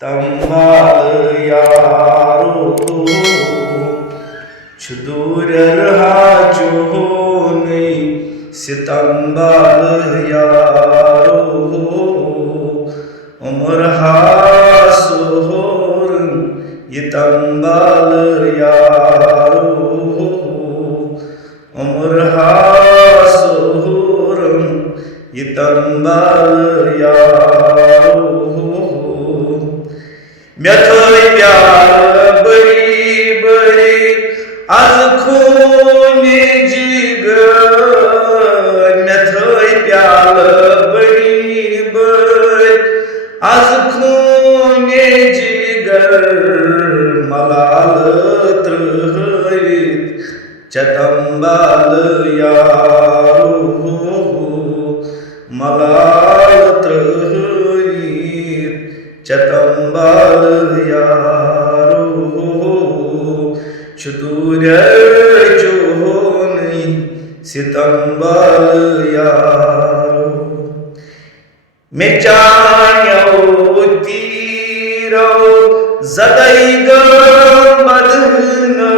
तंबाल यारो छुदूर रहा जो नहीं सितंबाल यारो उम्र हासोर ये तंबाल यारो उम्र हासोर ये तंबाल यारो मैं थोई प्यार बरी बरी आज खूने जिगर मैं थोई प्यार बरी बरी आज खूने जिगर मलाल त्रहित चतंबाल यारो मलाल त्रहित चतंबाल यारो चतुर जो नहीं सितंबाल यारो मैं चाह्यो तीरो ज़दैग बदनस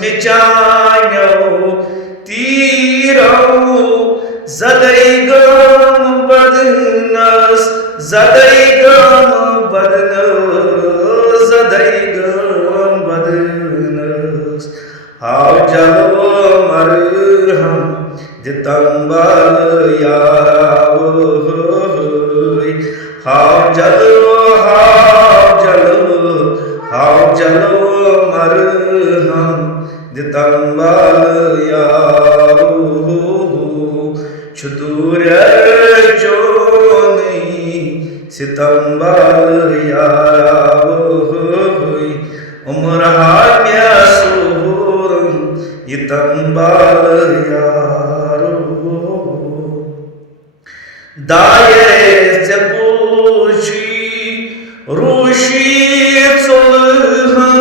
मैं चाह्यो तीरो ज़दैग बदनस ज़दैगम बदनस ज़दैगम बदनस हाव जलो मरहम दितंबाल यारो हाव जलो मरहम दितंबाल यारो छुदूर जो सितंबाल यारो उम्र हाक्या सोरम ये तंबाल यारो दाये जपूशी रूशी चुल्हन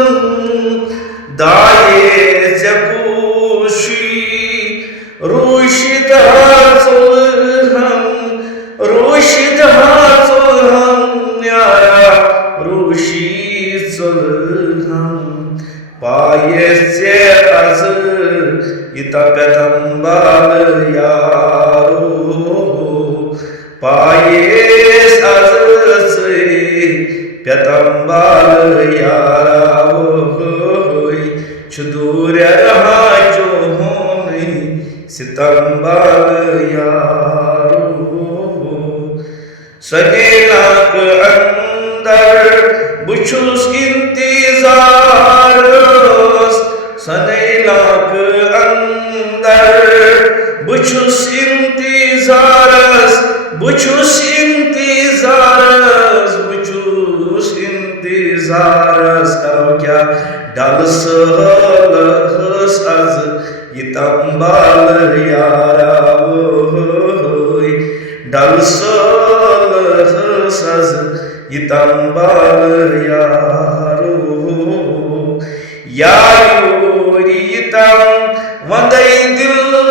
दाये जपूशी रूशिद चुल्हन रूशिद रूशी चुल्हन पायस्य अज इतंबाल यारो पायस अज से प्यतंबाल यारो छुदूर रहा जो नहीं सितंबाल यारो सनेलाक अंदर बुछुस इंतज़ारस सनेलाक अंदर बुछुस इंतज़ारस बुछुस इंतज़ारस बुछुस इंतज़ारस करो क्या डल सहलस अज ये तंबाल यारो डल सहलस अज ये तंबाल यारो यारो रीतम वंदई दिलो